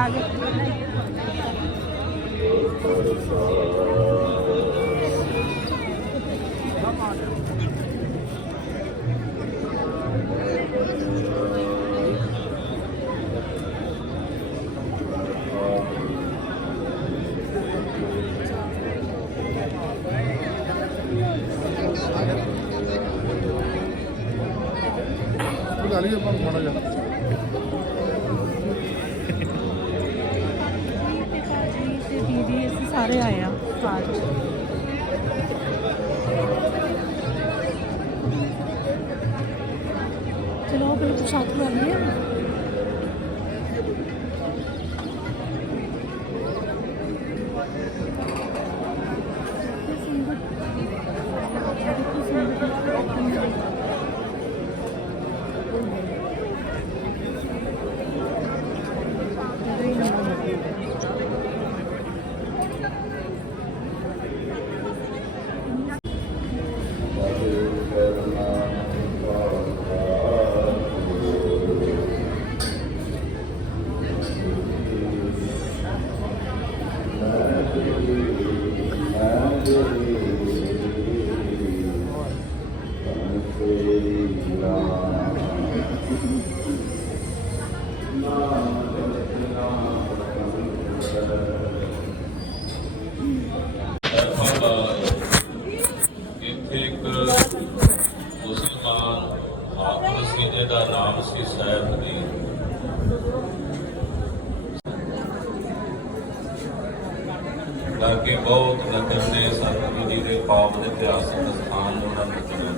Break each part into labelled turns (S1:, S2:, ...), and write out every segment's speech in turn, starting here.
S1: ਦੀਦੀ ਆ ਗਏ
S2: ਬੁਲਾ ਲਈ ਆਪਾਂ ਨੂੰ ਮਾੜਾ ਜਿਹਾ
S1: ਪਿਤਾ ਸਾਰੇ ਆਏ ਆ ਕਾਰ ਚਲੋ ਪਹਿਲਾਂ ਪ੍ਰਸ਼ਾਦ ਖਵਾ ਲਈਏ
S3: ਜਿਹਦਾ ਨਾਮ ਸੀ ਸੈਫੁਦੀਨ ਲਾਗੇ ਬਹੁਤ ਨਗਰ ਨੇ ਸਤਿਗੁਰੂ ਜੀ ਦੇ ਪਾਪ ਦੇ ਇਤਿਹਾਸਕ ਸਥਾਨ ਨੂੰ ਉਹਨਾਂ ਨੇ ਚੁਣਿਆ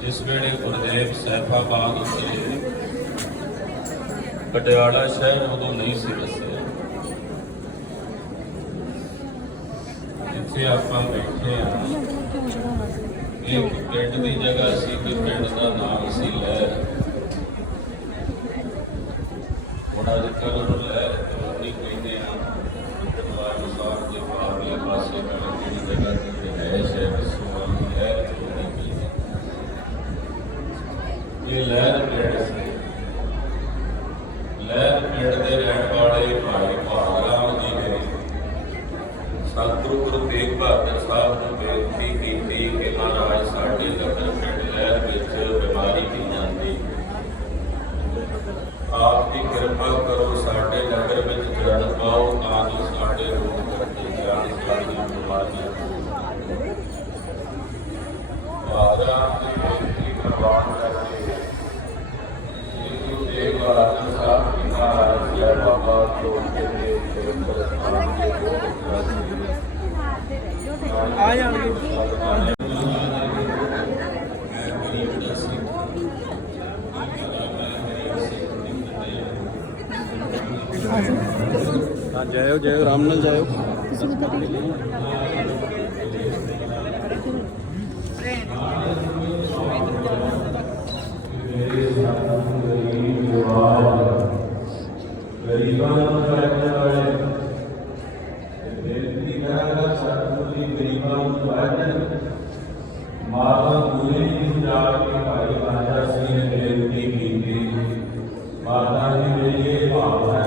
S3: ਜਿਸ ਵੇਲੇ ਗੁਰਦੇਵ ਸੈਫਾਬਾਦ ਉੱਤੇ ਪਟਿਆਲਾ ਸ਼ਹਿਰ ਉਦੋਂ ਨਹੀਂ ਸੀ ਵਸਿਆ ਇੱਥੇ ਆਪਾਂ ਬੈਠੇ ਆ ਇਹ ਪਿੰਡ ਦੀ ਜਗ੍ਹਾ ਸੀ ਤੇ ਪਿੰਡ ਦਾ ਨਾਮ ਸੀ ਲਹਿਰ। ਹੁਣ ਅੱਜ ਕੱਲ੍ਹ ਉਹ ਆ
S2: ਜਾਣਗੇ
S4: ਜਾਇਓ ਜਾਇਓ ਆਰਾਮ ਨਾਲ ਜਾਇਓ
S3: ਗਰੀਬਾਂ ਨੂੰ ਰੱਖਣ ਵਾਲੇ ਬੇਨਤੀ ਕਰਾਂਗਾ ਸਤਿਗੁਰੂ ਜੀ ਗਰੀਬਾਂ ਨੂੰ ਵਾਜਨ ਮਾਤਾ ਪੂਰੀ ਜੀ ਨੂੰ ਜਾ ਕੇ ਭਾਈ ਰਾਜਾ ਸਿੰਘ ਨੇ ਬੇਨਤੀ ਕੀਤੀ ਮਾਤਾ ਜੀ ਮੇਰੀ ਇਹ ਭਾਵ ਹੈ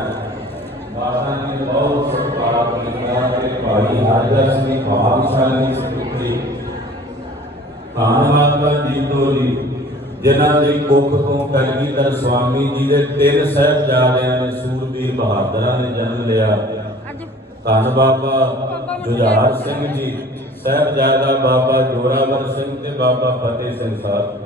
S3: ਮਾਤਾ ਜੀ ਨੇ ਬਹੁਤ ਸਤਿਕਾਰ ਕੀਤਾ ਕਿ ਭਾਈ ਰਾਜਾ ਸਿੰਘ ਭਾਗਸ਼ਾਲੀ ਸਤਿਗੁਰੀ ਧੰਨਵਾਦ ਜੀਤੋ ਜੀ ਜਿਨ੍ਹਾਂ ਦੀ ਕੁੱਖ ਤੋਂ ਕਲਗੀਧਰ ਸਵਾਮੀ ਜੀ ਦੇ ਤਿੰਨ ਸਾਹਿਬਜ਼ਾਦਿਆਂ ਨੇ ਸੂਰਬੀਰ ਬਹਾਦਰਾਂ ਨੇ ਜਨਮ ਲਿਆ। ਧੰਨ ਬਾਬਾ ਜੁਝਾਰ ਸਿੰਘ ਜੀ, ਸਾਹਿਬਜ਼ਾਦਾ ਬਾਬਾ ਜੋਰਾਵਰ ਸਿੰਘ ਤੇ ਬਾਬਾ ਫਤਿਹ ਸਿੰਘ ਸਾਹਿਬ।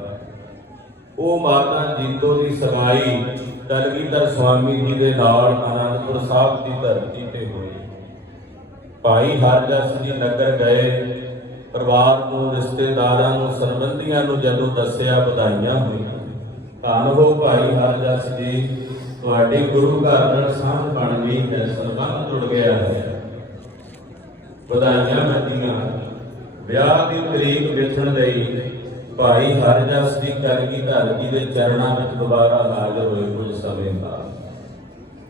S3: ਉਹ ਮਾਤਾ ਜੀਤੋ ਦੀ ਸਮਾਈ ਕਲਗੀਧਰ ਸਵਾਮੀ ਜੀ ਦੇ ਨਾਲ ਅਨੰਦਪੁਰ ਸਾਹਿਬ ਦੀ ਧਰਤੀ ਤੇ ਹੋਈ। ਭਾਈ ਹਰਜਸ ਜੀ ਨਗਰ ਗਏ ਪਰਿਵਾਰ ਨੂੰ, ਰਿਸ਼ਤੇਦਾਰਾਂ ਨੂੰ ਸਰਬੰਧੀਆਂ ਨੂੰ ਜਦੋਂ ਦੱਸਿਆ ਵਧਾਈਆਂ ਹੋਈਆਂ। ਧੰਨ ਹੋ ਭਾਈ ਹਰਜਸ ਜੀ, ਤੁਹਾਡੇ ਗੁਰੂ ਘਰ ਨਾਲ ਸਾਂਝ ਬਣ ਗਈ ਹੈ ਸਰਬੰਧ ਜੁੜ ਗਿਆ ਹੈ। ਵਧਾਈਆਂ ਦਿੱਤੀਆਂ ਵਿਆਹ ਦੀ ਤਰੀਕ ਵਿਛਣ ਲਈ ਭਾਈ ਹਰਜਸ ਦੀ ਕਲਗੀ ਧਰਗੀ ਦੇ ਚਰਨਾਂ ਵਿੱਚ ਦੁਬਾਰਾ ਹਾਜ਼ਰ ਹੋਏ ਕੁਝ ਸਮੇਂ ਬਾਅਦ।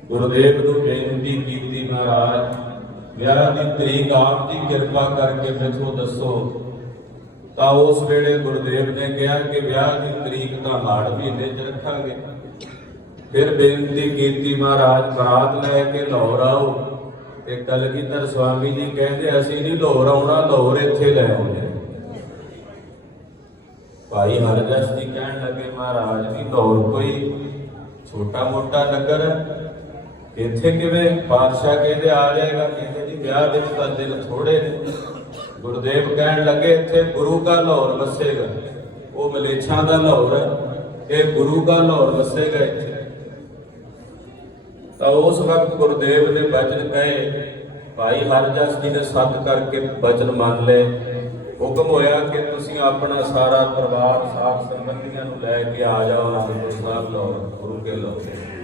S3: ਗੁਰਦੇਵ ਨੂੰ ਬੇਨਤੀ ਕੀਤੀ ਮਹਾਰਾਜ ਵਿਆਹ ਦੀ ਤਰੀਕ ਆਪ ਦੀ ਕਿਰਪਾ ਕਰਕੇ ਮੈਨੂੰ ਦੱਸੋ। ਤਾਂ ਉਸ ਵੇਲੇ ਗੁਰਦੇਵ ਨੇ ਕਿਹਾ ਕਿ ਵਿਆਹ ਦੀ ਤਰੀਕ ਤਾਂ ਹਾੜ ਮਹੀਨੇ 'ਚ ਰੱਖਾਂਗੇ। ਫਿਰ ਬੇਨਤੀ ਕੀਤੀ ਮਹਾਰਾਜ, ਬਰਾਤ ਲੈ ਕੇ ਲਾਹੌਰ ਆਓ। ਤੇ ਕਲਗੀਧਰ ਸਵਾਮੀ ਜੀ ਕਹਿੰਦੇ, ਅਸੀਂ ਨਹੀਂ ਲਾਹੌਰ ਆਉਣਾ, ਲਾਹੌਰ ਇੱਥੇ ਲੈ ਆਉਂਦੇ ਭਾਈ ਹਰਜਸ ਜੀ ਕਹਿਣ ਲੱਗੇ, ਮਹਾਰਾਜ ਵੀ ਲਾਹੌਰ ਕੋਈ ਛੋਟਾ ਮੋਟਾ ਨਗਰ ਇੱਥੇ ਕਿਵੇਂ? ਬਾਦਸ਼ਾਹ ਕਹਿੰਦੇ, ਆ ਜਾਏਗਾ, ਕਹਿੰਦੇ ਵਿਆਹ ਵਿੱਚ ਤਾਂ ਦਿਨ ਥੋੜੇ ਨੇ। ਗੁਰਦੇਵ ਕਹਿਣ ਲੱਗੇ, ਇੱਥੇ ਗੁਰੂ ਦਾ ਲਾਹੌਰ ਵਸੇਗਾ। ਉਹ ਮਲੇਛਾਂ ਦਾ ਲਾਹੌਰ ਹੈ। ਇਹ ਗੁਰੂ ਦਾ ਲਾਹੌਰ ਵਸੇਗਾ ਇੱਥੇ। ਤਾਂ ਉਸ ਵਕਤ ਗੁਰਦੇਵ ਨੇ ਬਚਨ ਕਹੇ, ਭਾਈ ਹਰਜਸ ਜੀ ਨੇ ਸੱਤ ਕਰਕੇ ਬਚਨ ਮੰਨ ਲਏ, ਹੁਕਮ ਹੋਇਆ ਕਿ ਤੁਸੀਂ ਆਪਣਾ ਸਾਰਾ ਪਰਿਵਾਰ ਸਾਥ ਸੰਬੰਧੀਆਂ ਨੂੰ ਲੈ ਕੇ ਆ ਜਾਓ ਅਨੰਦਪੁਰ ਸਾਹਿਬ ਲਾਹੌਰ, ਗੁਰੂ ਕੇ ਲਾਹੌਰ।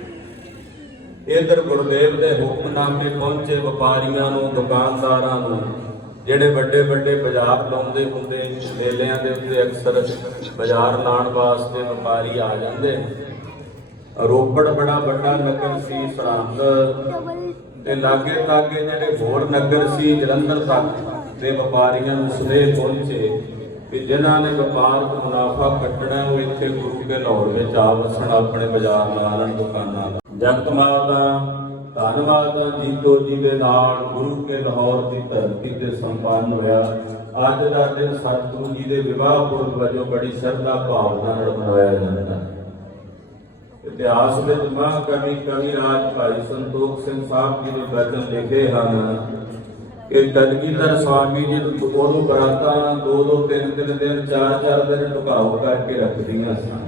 S3: ਇਧਰ ਗੁਰਦੇਵ ਦੇ ਹੁਕਮਨਾਮੇ ਪਹੁੰਚੇ ਵਪਾਰੀਆਂ ਨੂੰ, ਦੁਕਾਨਦਾਰਾਂ ਨੂੰ, ਜਿਹੜੇ ਵੱਡੇ ਵੱਡੇ ਬਾਜ਼ਾਰ ਲਾਉਂਦੇ ਹੁੰਦੇ ਮੇਲਿਆਂ ਦੇ ਉੱਤੇ ਅਕਸਰ ਬਾਜ਼ਾਰ ਲਾਉਣ ਵਾਸਤੇ ਵਪਾਰੀ ਆ ਜਾਂਦੇ ਰੋਪੜ ਬੜਾ ਵੱਡਾ ਨਗਰ ਸੀ ਸਰਹੰਦ, ਤੇ ਲਾਗੇ ਲਾਗੇ ਜਿਹੜੇ ਹੋਰ ਨਗਰ ਸੀ ਜਲੰਧਰ ਤੱਕ ਦੇ ਵਪਾਰੀਆਂ ਨੂੰ ਸੁਨੇਹ ਪਹੁੰਚੇ ਵੀ ਜਿਨ੍ਹਾਂ ਨੇ ਵਪਾਰ ਮੁਨਾਫਾ ਕੱਟਣਾ ਉਹ ਇੱਥੇ ਗੁਰੂ ਕੇ ਲਾਹੌਰ ਵਿੱਚ ਆ ਵਸਣ, ਆਪਣੇ ਬਾਜ਼ਾਰ ਲਾ ਲੈਣ ਦੁਕਾਨਾਂ ਜਗਤ ਮਾਤਾ ਧੰਨਵਾਦ ਜੀਤੋ ਜੀ ਦੇ ਨਾਲ, ਗੁਰੂ ਕੇ ਲਾਹੌਰ ਦੀ ਧਰਤੀ ਤੇ ਸੰਪੰਨ ਹੋਇਆ। ਅੱਜ ਦਾ ਦਿਨ ਸਤਿਗੁਰੂ ਜੀ ਦੇ ਵਿਵਾਹ ਪੁਰਬ ਵਜੋਂ ਬੜੀ ਸ਼ਰਧਾ ਭਾਵਨਾ ਨਾਲ ਮਨਾਇਆ ਜਾਂਦਾ ਹੈ। ਇਤਿਹਾਸ ਵਿੱਚ ਮਹਾਂ ਕਵੀ ਕਵੀ ਰਾਜ ਭਾਈ ਸੰਤੋਖ ਸਿੰਘ ਸਾਹਿਬ ਜੀ ਨੇ ਬਚਨ ਲਿਖੇ ਹਨ ਕਿ ਕਲਗੀਧਰ ਸਵਾਮੀ ਜੀ ਨੂੰ ਉਹਨੂੰ ਬਰਾਤਾਂ ਦੋ ਦੋ ਤਿੰਨ ਤਿੰਨ ਦਿਨ, ਚਾਰ ਚਾਰ ਦਿਨ ਢੁਕਾਓ ਕਰਕੇ ਰੱਖਦੀਆਂ ਸਨ।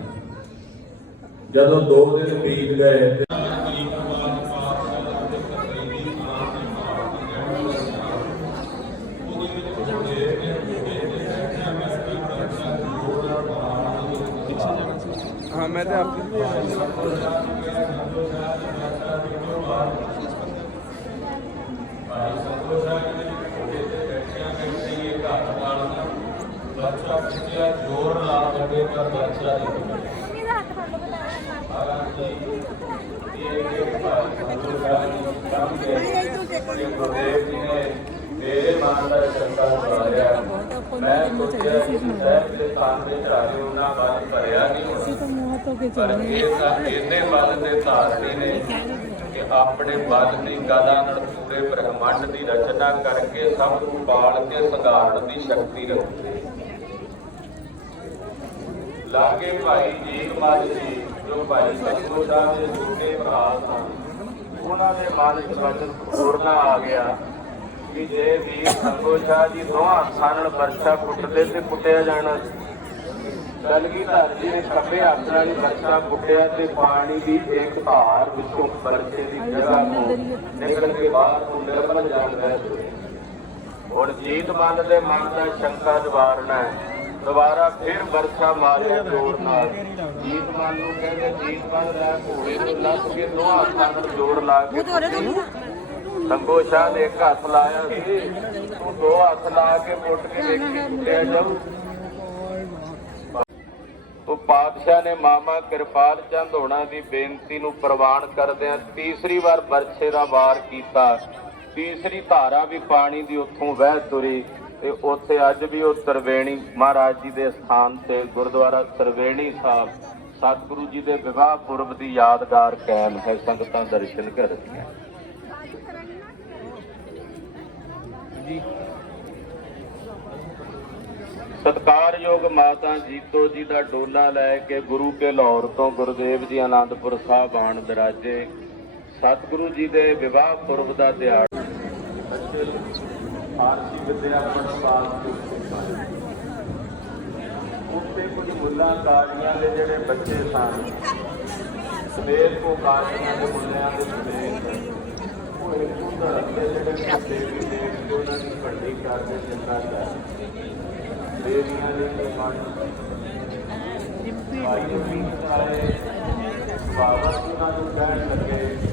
S3: ਜਦੋਂ دو دن ਬੀਤ
S4: گئے ہاں
S3: میں ਪਿੱਛੇ ਜ਼ੋਰ ਲਾ ਲਗੇ ਪਰ ਬੱਚਾ ਮੇਰੇ ਮਨ ਦਾ ਸ਼ੰਕਾ ਸਵਾਰਿਆ। ਮੈਂ ਸੋਚਿਆ ਕਿ ਸਹਿਬ ਦੇ ਸਾਹਮਣੇ ਚੜਾਵੇ ਉਹਨਾਂ ਬਾਰੇ ਭਰਿਆ ਨਹੀਂ ਹੋਣਾ।
S1: ਤਾਂ ਮੂੰਹ ਤੋਂ ਕੇ ਚੱਲਦੇ
S3: ਇਹ ਤਾਂ ਬਲ ਦੇ ਧਾਰਨੀ ਨੇ ਕਿ ਆਪਣੇ ਬਲ ਦੀ ਕਲਾ ਨਾਲ ਪੂਰੇ ਬ੍ਰਹਮੰਡ ਦੀ ਰਚਨਾ ਕਰਕੇ ਸਭ ਨੂੰ ਪਾਲ ਕੇ ਸੰਘਾਰਨ ਦੀ ਸ਼ਕਤੀ ਰੱਖਦੇ ਲਾਗੇ ਭਾਈ ਜੀਤ ਮੱਲ ਜੀ, ਜੋ ਭਾਈ ਸਤਿਗੁਰੂ ਸਾਹਿਬ ਦੇ ਛੋਟੇ ਭਰਾ ਸਨ, ਉਹਨਾਂ ਦੇ ਮਨ ਵਿੱਚ ਵਚਨ ਪੂਰਨਾ ਆ ਗਿਆ ਕਿ ਜੇ ਵੀਰ ਸੰਗੋ ਸ਼ਾਹ ਜੀ ਦੋਹਾਂ ਹੱਥਾਂ ਨਾਲ ਵਰਸ਼ਾ ਕੁੱਟਦੇ ਤੇ ਕੁੱਟਿਆ ਜਾਣਾ। ਕਲਗੀ ਧਰਤੀ ਨੇ ਖੱਬੇ ਹੱਥ ਨਾਲ ਬੱਚਾ ਕੁੱਟਿਆ ਤੇ ਪਾਣੀ ਦੀ ਇੱਕ ਧਾਰ ਵਿੱਚੋਂ ਬਰਛੇ ਦੀ ਜਗ੍ਹਾ ਤੋਂ ਨਿਕਲ ਕੇ ਬਾਹਰ ਨੂੰ ਨਿਰਮਲ ਜਾਣ ਰਹਿ ਹੁਣ ਜੀਤ ਮਨ ਦੇ ਮਨ ਦਾ ਸ਼ੰਕਾ ਨਿਵਾਰਨਾ ਹੈ। ਦੁਬਾਰਾ ਫਿਰ ਵਰਖਾ ਮਾਰਿਆ ਜੋਰ ਨਾਲ। ਜੀਤ ਮਨ ਨੂੰ ਕਹਿੰਦੇ ਜੀਤ ਮਨ ਦਾ ਘੋੜੇ ਤੋਂ ਲੱਗ ਕੇ ਦੋ ਹੱਥਾਂ ਨਾਲ ਜੋੜ ਲਾ ਕੇ ਸੰਗੋ ਸ਼ਾਹ ਨੇ ਇੱਕ ਹੱਥ ਲਾਇਆ ਸੀ। ਤੂੰ ਦੋ ਹੱਥ ਲਾ ਕੇ ਪੁੱਟ ਕੇ ਦੇਖੀ ਕੁੱਟਿਆ ਜਾਊ ਉਹ ਪਾਤਸ਼ਾਹ ਨੇ ਮਾਮਾ ਕਿਰਪਾਲ ਚੰਦ ਹੋਣਾ ਦੀ ਬੇਨਤੀ ਨੂੰ ਪ੍ਰਵਾਨ ਕਰਦਿਆਂ ਤੀਸਰੀ ਵਾਰ ਵਰਛੇ ਦਾ ਵਾਰ ਕੀਤਾ। ਤੀਸਰੀ ਧਾਰਾ ਵੀ ਪਾਣੀ ਦੀ ਉੱਥੋਂ ਵਹਿ ਤੁਰੀ। ਤੇ ਉੱਥੇ ਅੱਜ ਵੀ ਉਹ ਤਰਵੇਣੀ ਮਹਾਰਾਜ ਜੀ ਦੇ ਸਥਾਨ ਤੇ ਗੁਰਦੁਆਰਾ ਤਰਵੇਣੀ ਸਾਹਿਬ ਸਤਿਗੁਰੂ ਜੀ ਦੇ ਵਿਵਾਹ ਪੁਰਬ ਦੀ ਯਾਦਗਾਰ ਕਾਇਮ ਹੈ ਸੰਗਤਾਂ ਦਰਸ਼ਨ ਕਰਦੀਆਂ ਸਤਕਾਰਯੋਗ ਮਾਤਾ ਜੀਤੋ ਜੀ ਦਾ ਡੋਲਾ ਲੈ ਕੇ ਗੁਰੂ ਕੇ ਲਾਹੌਰ ਤੋਂ ਗੁਰਦੇਵ ਜੀ ਆਨੰਦਪੁਰ ਸਾਹਿਬ ਆਣ ਦਰਾਜੇ ਸਤਿਗੁਰੂ ਜੀ ਦੇ ਵਿਵਾਹ ਪੁਰਬ ਦਾ ਦਿਹਾੜਾ। ਫਾਰਸੀ ਵਿਦਿਆ ਪੜ੍ਹਨ ਵਾਸਤੇ ਉੱਤੇ ਕੁਝ ਮੁੱਲਾ ਕਾਰੀਆਂ ਦੇ ਜਿਹੜੇ ਬੱਚੇ ਸਨ। ਸਵੇਰ ਕੋ ਕਾਰੀਆਂ ਦੇ ਮੁੱਲਿਆਂ ਦੇ ਸਵੇਰ ਉਹ ਇੱਕ ਉਧਰ ਅੱਗੇ ਜਿਹੜੇ ਮੁੱਲੇ ਵੀ ਦੇਖ ਕੇ ਉਹਨਾਂ ਦੀ ਵੱਡੀ ਕਰਦੇ ਜਿੰਦਾ ਕਰ ਦੇਵੀਆਂ ਵੀ ਮਨ ਵੀ ਆਏ। ਬਾਬਾ ਜੀ ਉਹਨਾਂ ਨੂੰ ਕਹਿਣ ਲੱਗੇ